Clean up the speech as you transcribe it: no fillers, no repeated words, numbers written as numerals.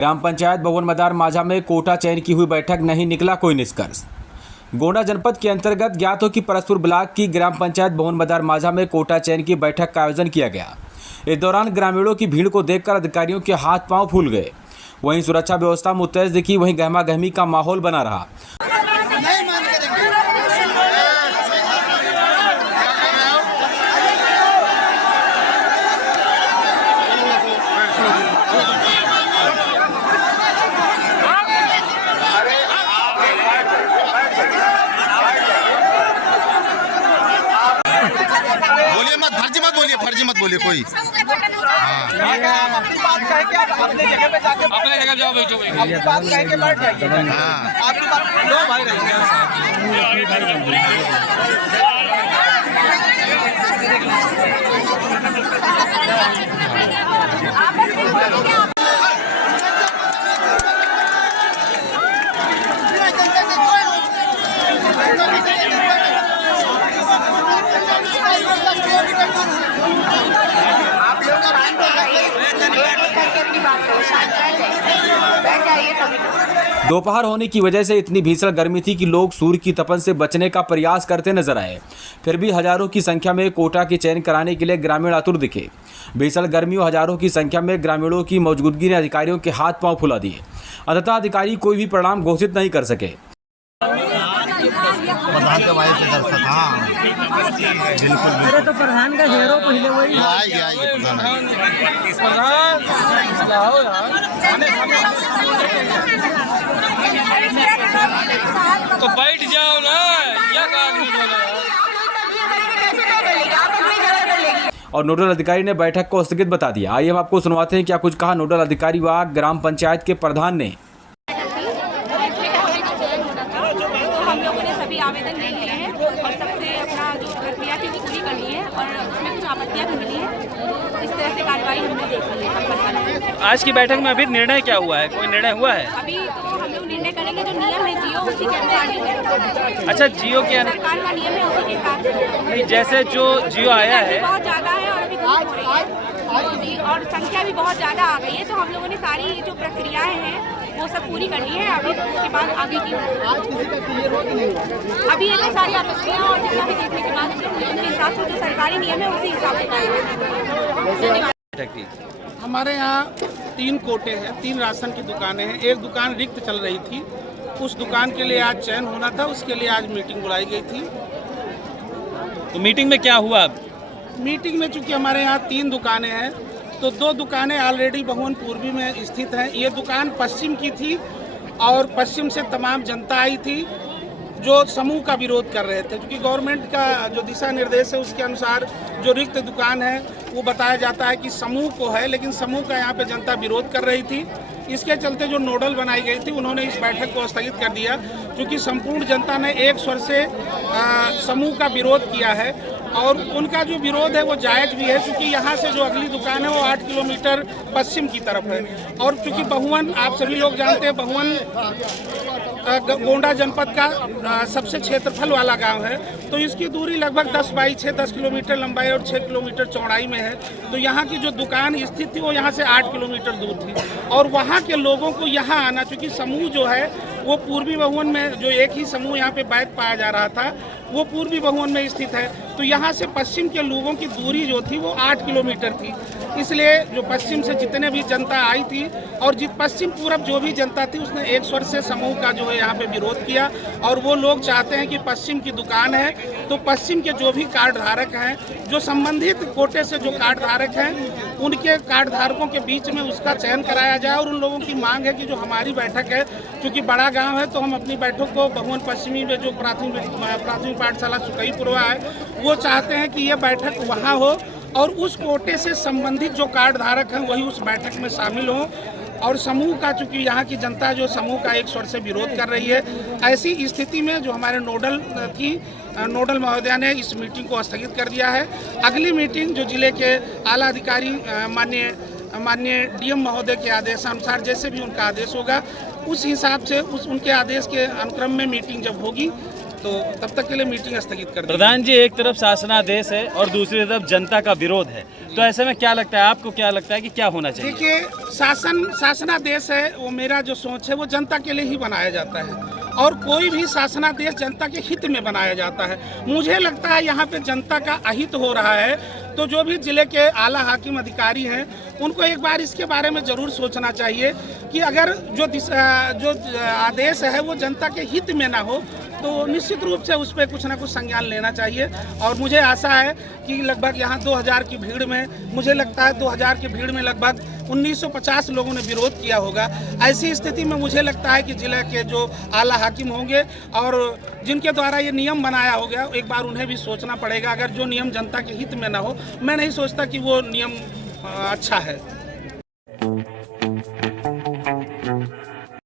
ग्राम पंचायत भवन मदार माझा में कोटा चयन की हुई बैठक, नहीं निकला कोई निष्कर्ष। गोंडा जनपद के अंतर्गत ज्ञात हो कि परसपुर ब्लॉक की ग्राम पंचायत भवन मदार माझा में कोटा चयन की बैठक का आयोजन किया गया। इस दौरान ग्रामीणों की भीड़ को देखकर अधिकारियों के हाथ पांव फूल गए। वहीं सुरक्षा व्यवस्था मुस्तैद दिखी, वहीं गहमा गहमी का माहौल बना रहा। फर्जी मत बोलिए कोई। आप अपनी बात कह के आप अपने जगह पे जाके अपने जगह जाओ, बैठो अपनी बात कह के बैठ जाइए। आपकी बात लो भाई दोपहर होने की वजह से इतनी भीषण गर्मी थी कि लोग सूर्य की तपन से बचने का प्रयास करते नजर आए। फिर भी हजारों की संख्या में कोटा की चयन कराने के लिए ग्रामीण आतुर दिखे। भीषण गर्मी और हजारों की संख्या में ग्रामीणों की मौजूदगी ने अधिकारियों के हाथ पांव फुला दिए। अंततः अधिकारी कोई भी परिणाम घोषित नहीं कर सके। अरे तो प्रधान का घेरो पहले वही तो बैठ जाओ ना, क्या और नोडल अधिकारी ने बैठक को स्थगित बता दिया। आइए हम आपको सुनवाते हैं क्या कुछ कहा नोडल अधिकारी व ग्राम पंचायत के प्रधान ने। हम लोगों ने सभी आवेदन ले लिए हैं और सबसे अपना जो प्रक्रिया थी वो पूरी कर ली है और उसमें कुछ आपत्तियां भी मिली है। इस तरह से कार्रवाई हमने देख ली है। आज की बैठक में अभी निर्णय क्या हुआ है? कोई निर्णय हुआ है? अभी तो हम लोग निर्णय करेंगे, जो नियम है जियो उसी के अनुसार। अच्छा, जियो के सरकार का नियम है उसी के साथ। नहीं, जैसे जो जियो आया है बहुत ज़्यादा है और अभी धूप हो रही है और संख्या भी बहुत ज़्यादा आ गई है, तो हम लोगों ने सारी जो प्रक्रियाएं हैं वो सब पूरी कर ली है। अभी उसके बाद आगे की अभी ये तो सारी आपत्तियाँ और जितना भी देखने के बाद उनके हिसाब से जो सरकारी नियम है उसी हिसाब से। धन्यवाद। हमारे यहाँ 3 कोटे हैं, 3 राशन की दुकानें हैं। एक दुकान रिक्त चल रही थी, उस दुकान के लिए आज चयन होना था, उसके लिए आज मीटिंग बुलाई गई थी। तो मीटिंग में क्या हुआ? मीटिंग में चूंकि हमारे यहाँ 3 दुकानें हैं तो 2 दुकानें ऑलरेडी भवन पूर्वी में स्थित हैं। ये दुकान पश्चिम की थी और पश्चिम से तमाम जनता आई थी जो समूह का विरोध कर रहे थे, क्योंकि गवर्नमेंट का जो दिशा निर्देश है उसके अनुसार जो रिक्त दुकान है वो बताया जाता है कि समूह को है, लेकिन समूह का यहाँ पे जनता विरोध कर रही थी। इसके चलते जो नोडल बनाई गई थी उन्होंने इस बैठक को स्थगित कर दिया, क्योंकि संपूर्ण जनता ने एक स्वर से समूह का विरोध किया है और उनका जो विरोध है वो जायज़ भी है, क्योंकि यहाँ से जो अगली दुकान है वो 8 किलोमीटर पश्चिम की तरफ है। और चूँकि बहुवन, आप सभी लोग जानते हैं, बहुवन गोंडा जनपद का सबसे क्षेत्रफल वाला गांव है, तो इसकी दूरी लगभग 10 बाई 6 10 किलोमीटर लंबाई और 6 किलोमीटर चौड़ाई में है। तो यहाँ की जो दुकान स्थित थी वो यहाँ से 8 किलोमीटर दूर थी और वहाँ के लोगों को यहाँ आना, चूँकि समूह जो है वो पूर्वी बहुवन में, जो एक ही समूह यहाँ पे बैठ पाया जा रहा था वो पूर्वी बहुवन में स्थित है, तो यहाँ से पश्चिम के लोगों की दूरी जो थी वो 8 किलोमीटर थी। इसलिए जो पश्चिम से जितने भी जनता आई थी और पश्चिम पूरब जो भी जनता थी उसने एक स्वर से समूह का जो है यहाँ पे विरोध किया और वो लोग चाहते हैं कि पश्चिम की दुकान है तो पश्चिम के जो भी कार्ड धारक हैं, जो संबंधित कोटे से जो कार्ड धारक हैं, उनके कार्ड धारकों के बीच में उसका चयन कराया जाए। और उन लोगों की मांग है कि जो हमारी बैठक है, क्योंकि बड़ा गांव है, तो हम अपनी बैठक को बहुवन पश्चिमी में जो प्राथमिक पाठशाला सुकईपुरवा है वो चाहते हैं कि ये बैठक वहाँ हो और उस कोटे से संबंधित जो कार्ड धारक हैं वही उस बैठक में शामिल हों। और समूह का, चूँकि यहाँ की जनता जो समूह का एक स्वर से विरोध कर रही है, ऐसी स्थिति में जो हमारे नोडल महोदया ने इस मीटिंग को स्थगित कर दिया है। अगली मीटिंग जो जिले के आला अधिकारी माननीय डीएम महोदय के आदेशानुसार, जैसे भी उनका आदेश होगा उस हिसाब से उनके आदेश के अनुक्रम में मीटिंग जब होगी तो तब तक के लिए मीटिंग स्थगित कर दी। प्रधान जी, एक तरफ शासनादेश है और दूसरी तरफ जनता का विरोध है, तो ऐसे में क्या लगता है आपको, क्या लगता है कि क्या होना चाहिए? देखिए, शासनादेश है वो, मेरा जो सोच है वो जनता के लिए ही बनाया जाता है और कोई भी शासनादेश जनता के हित में बनाया जाता है। मुझे लगता है यहाँ पे जनता का अहित हो रहा है, तो जो भी जिले के आला हाकिम अधिकारी हैं उनको एक बार इसके बारे में ज़रूर सोचना चाहिए कि अगर जो आदेश है वो जनता के हित में ना हो तो निश्चित रूप से उस पर कुछ ना कुछ संज्ञान लेना चाहिए। और मुझे आशा है कि लगभग यहाँ 2000 की भीड़ में, मुझे लगता है 2000 की भीड़ में लगभग 1950 लोगों ने विरोध किया होगा। ऐसी स्थिति में मुझे लगता है कि जिले के जो आला हाकिम होंगे और जिनके द्वारा ये नियम बनाया हो गया, एक बार उन्हें भी सोचना पड़ेगा। अगर जो नियम जनता के हित में ना हो, मैं नहीं सोचता कि वो नियम अच्छा है।